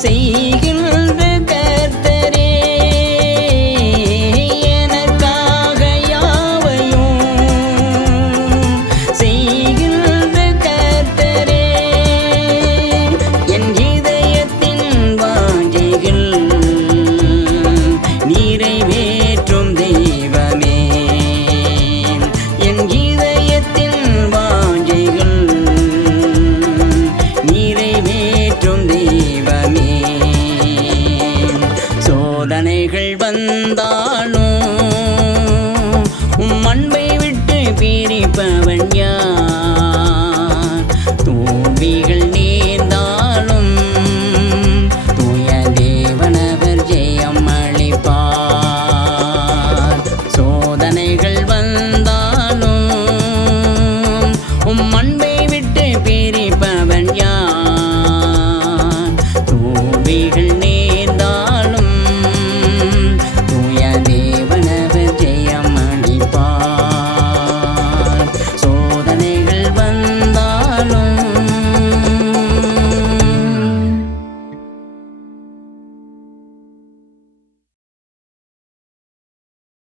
செய்கின்ற வந்தாலும் உம் அன்பை விட்டு பிரிப்பவன் யார்? தோல்விகள் நேர்ந்தாலும் தூய தேவனவர் ஜெயம் அளிப்பார். சோதனைகள் வந்தாலும் உம் அன்பை விட்டு பிரிப்பவன் யார்? தோல்விகள்